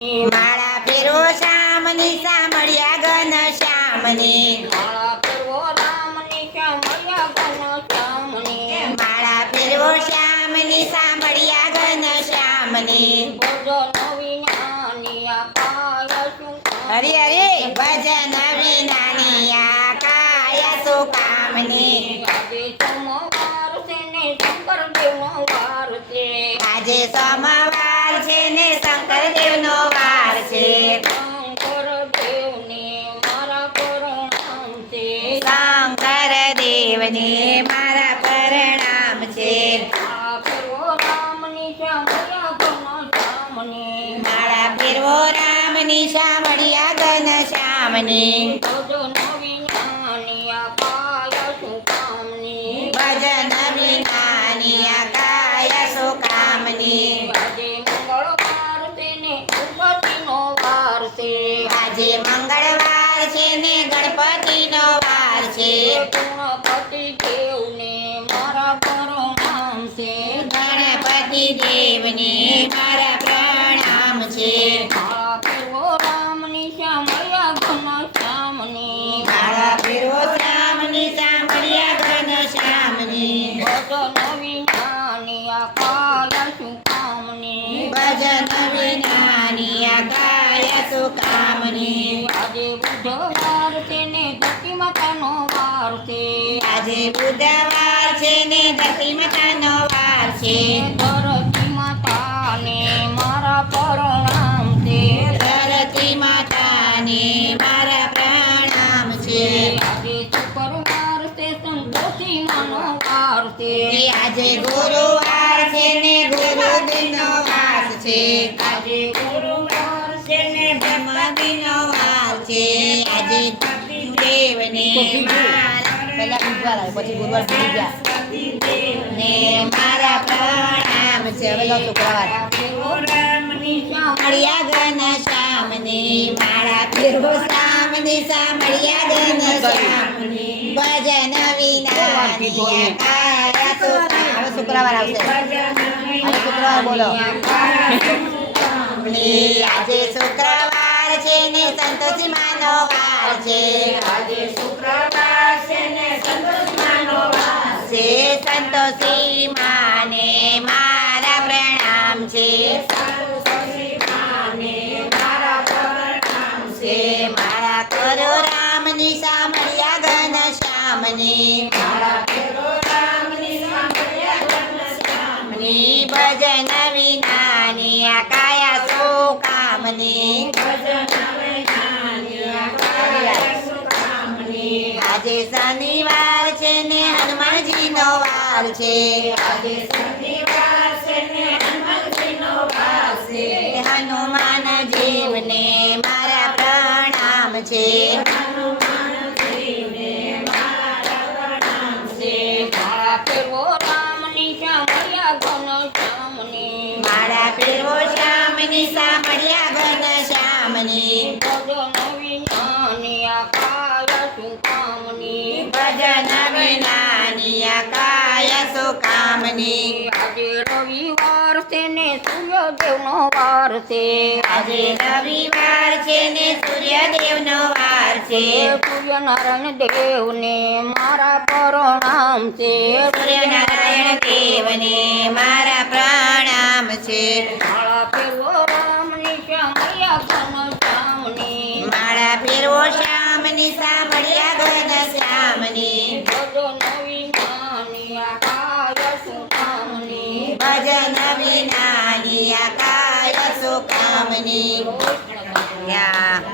માળા ફેરો શ્યામની સાંભળ્યા ઘન શ્યામની. માળા ફેરવો રામની માળા ફેરવો શ્યામની સાંભળ્યા ઘન શ્યામની. બોજો નવી નાની હરે હરે ભજન વિનાની આ કાયા સો કામની? આજે સોમવાર છે ને શંકર દેવનો વાર છે. આજે સોમવાર કામની ભજન આજે મંગળવાર છે ને ગણપતિનો વાર છે. આજે દેવ ને ગણપતિ મારા ગણપતિ દેવને મારા પ્રણામ છે. કામની. ભજન વિનાની આ કાયા આજે બુધવાર છે ને ધરતી માતાનો વાર છે. આજે બુધવાર છે ને ધરતી માતાનો વાર છે. ધરતી માતાને મારા પ્રણામ છે. ધરતી માતાને મારા પ્રણામ છે. આજે શુક્રવાર છે સંતોષી માનો વાર છે. આજે ગુરુવાર છે ને ગુરુદિનનો વાર છે. આજે ગુરુવાર છે ને બ્રહ્મદિનનો વાર છે. આજે દેવને મારા પહેલા બુધવાર આવે પછી ગુરુવાર ગયા. ને મારા પ્રણામ છે. હવે લો શુક્રવાર. મળ્યા ઘન શ્યામની. મારા ફેરવો સામને સાંભળ્યા ઘન શ્યામની. ભજન વિના તો શુક્રવાર આવશે. શુક્રવાર બોલો. આજે શુક્રવાર છે ને સંતોષી માનો વાર છે. આજે શુક્રવાર છે ને સંતોષી માનો વાર છે. સંતોષી માને મારા પ્રણામ છે. સંતોષી માને મારા પ્રણામ છે. મારા કરો રામની સાંભળ્યા ઘન શ્યામની. મારા કામની ભજન વિનાની આ કાયા સો કામની આજે શનિવાર છે ને હનુમાનજીનો વાર છે આજે આજે રવિવાર છે ને સૂર્યદેવનો વાર છે. આજે રવિવાર છે ને સૂર્યદેવનો વાર છે. સૂર્યનારાયણ દેવને મારા પ્રણામ છે. સૂર્યનારાયણ દેવને મારા પ્રણામ છે. માળા ફેરવો રામની શ્યામળિયા ઘન શ્યામની. માળા ફેરવો શ્યામની સાંભળ્યા ઘન શ્યામની બોજો નવી નાની આકાયા શું કામની ભજન વિનાની કાય કાયા સો કામની યા